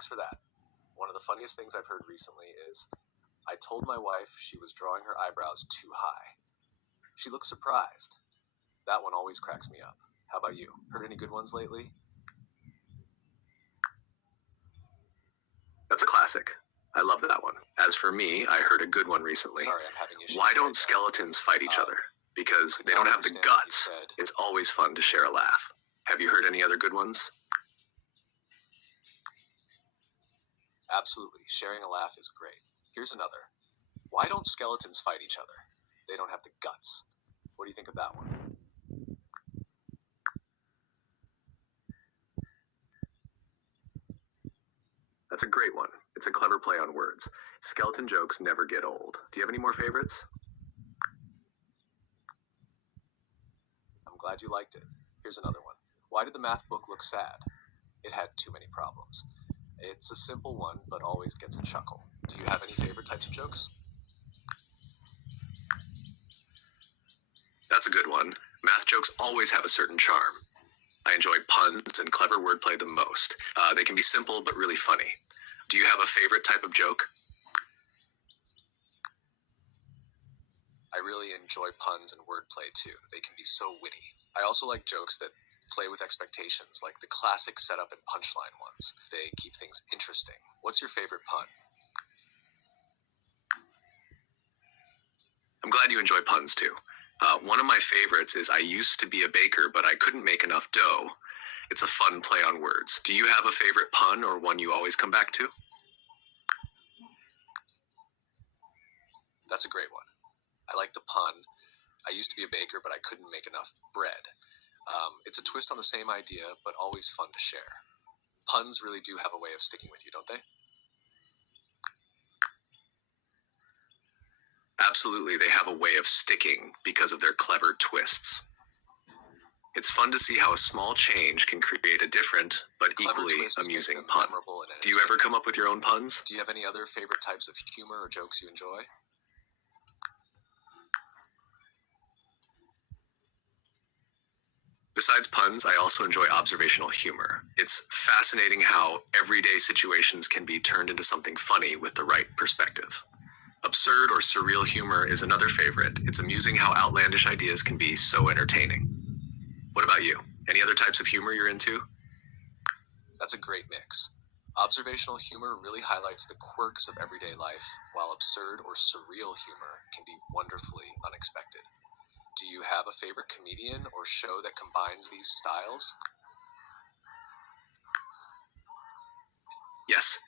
Thanks for that. One of the funniest things I've heard recently is, I told my wife she was drawing her eyebrows too high. She looked surprised. That one always cracks me up. How about you? Heard any good ones lately? That's a classic. I love that one. As for me, I heard a good one recently. Sorry, I'm having issues. Why don't skeletons fight each other? Because they don't have the guts. It's always fun to share a laugh. Have you heard any other good ones? Absolutely. Sharing a laugh is great. Here's another. Why don't skeletons fight each other? They don't have the guts. What do you think of that one? That's a great one. It's a clever play on words. Skeleton jokes never get old. Do you have any more favorites? I'm glad you liked it. Here's another one. Why did the math book look sad? It had too many problems. It's a simple one, but always gets a chuckle. Do you have any favorite types of jokes? That's a good one. Math jokes always have a certain charm. I enjoy puns and clever wordplay the most. They can be simple but really funny. Do you have a favorite type of joke? I really enjoy puns and wordplay too. They can be so witty. I also like jokes that play with expectations, like the classic setup and punchline ones. They keep things interesting. What's your favorite pun? I'm glad you enjoy puns too. One of my favorites is I used to be a baker, but I couldn't make enough dough. It's a fun play on words. Do you have a favorite pun or one you always come back to? That's a great one. I like the pun. I used to be a baker, but I couldn't make enough bread. It's a twist on the same idea, but always fun to share. Puns really do have a way of sticking with you, don't they? Absolutely, they have a way of sticking because of their clever twists. It's fun to see how a small change can create a different, but equally amusing pun. Do you ever come up with your own puns? Do you have any other favorite types of humor or jokes you enjoy? Besides puns, I also enjoy observational humor. It's fascinating how everyday situations can be turned into something funny with the right perspective. Absurd or surreal humor is another favorite. It's amusing how outlandish ideas can be so entertaining. What about you? Any other types of humor you're into? That's a great mix. Observational humor really highlights the quirks of everyday life, while absurd or surreal humor can be wonderfully unexpected. Do you have a favorite comedian or show that combines these styles? Yes.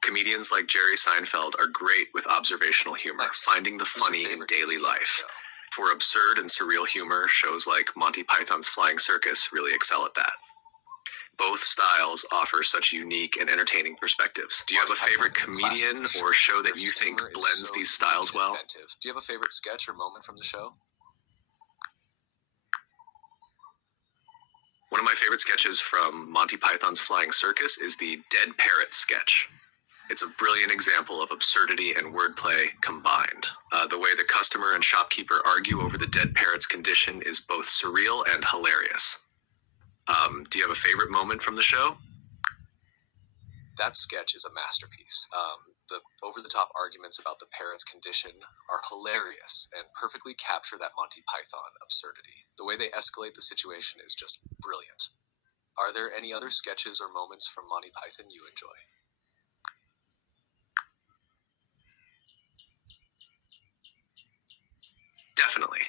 Comedians like Jerry Seinfeld are great with observational humor, finding the funny in daily life. For absurd and surreal humor, shows like Monty Python's Flying Circus really excel at that. Both styles offer such unique and entertaining perspectives. Do you have a favorite comedian or show that you think blends these styles well? Do you have a favorite sketch or moment from the show? One of my favorite sketches from Monty Python's Flying Circus is the Dead Parrot sketch. It's a brilliant example of absurdity and wordplay combined. The way the customer and shopkeeper argue over the dead parrot's condition is both surreal and hilarious. Do you have a favorite moment from the show? That sketch is a masterpiece. The over-the-top arguments about the parrot's condition are hilarious and perfectly capture that Monty Python absurdity. The way they escalate the situation is just brilliant. Are there any other sketches or moments from Monty Python you enjoy? Definitely.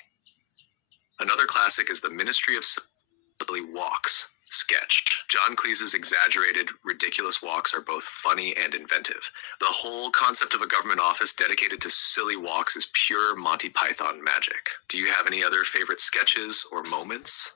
Another classic is the Ministry of Silly Walks sketch. John Cleese's exaggerated, ridiculous walks are both funny and inventive. The whole concept of a government office dedicated to silly walks is pure Monty Python magic. Do you have any other favorite sketches or moments?